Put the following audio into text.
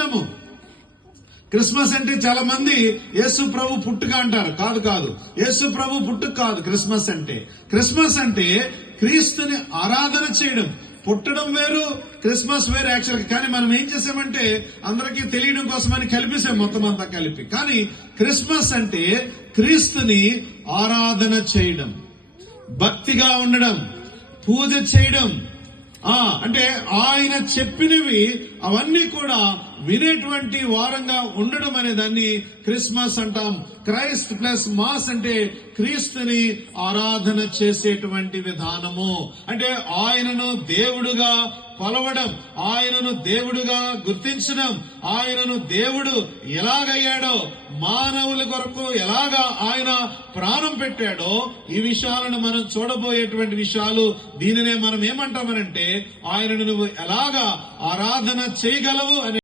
జన్మదినము. Christmas అంటే చాలా మంది యేసు ప్రభు పుట్టుక అంటారు. కాదు, యేసు ప్రభు పుట్టుక కాదు క్రిస్మస్ అంటే. క్రిస్మస్ అంటే క్రీస్తుని ఆరాధన చేయడం. పుట్టడం వేరు, క్రిస్మస్ వేరు యాక్చువల్గా. కానీ మనం ఏం చేసామంటే అందరికీ తెలియడం కోసమని కలిపేసాం మొత్తం అంతా కలిపి. కానీ క్రిస్మస్ అంటే క్రీస్తుని ఆరాధన చేయడం, భక్తిగా ఉండడం, పూజ చేయడం. అంటే ఆయన చెప్పినవి అవన్నీ కూడా వినేటువంటి వారంగా ఉండడం అనే దాన్ని క్రిస్మస్ అంటాం. క్రైస్ట్ ప్లస్ మాస్ అంటే క్రీస్తుని ఆరాధన చేసేటువంటి విధానము. అంటే ఆయనను దేవుడుగా కొలవడం, ఆయనను దేవుడుగా గుర్తించడం, ఆయనను దేవుడు ఎలాగయ్యాడో, మానవుల కొరకు ఎలాగా ఆయన ప్రాణం పెట్టాడో, ఈ విషయాలను మనం చూడబోయేటువంటి విషయాలు. దీనినే మనం ఏమంటామనంటే ఆయనను నువ్వు ఎలాగా ఆరాధన చేయగలవు అనే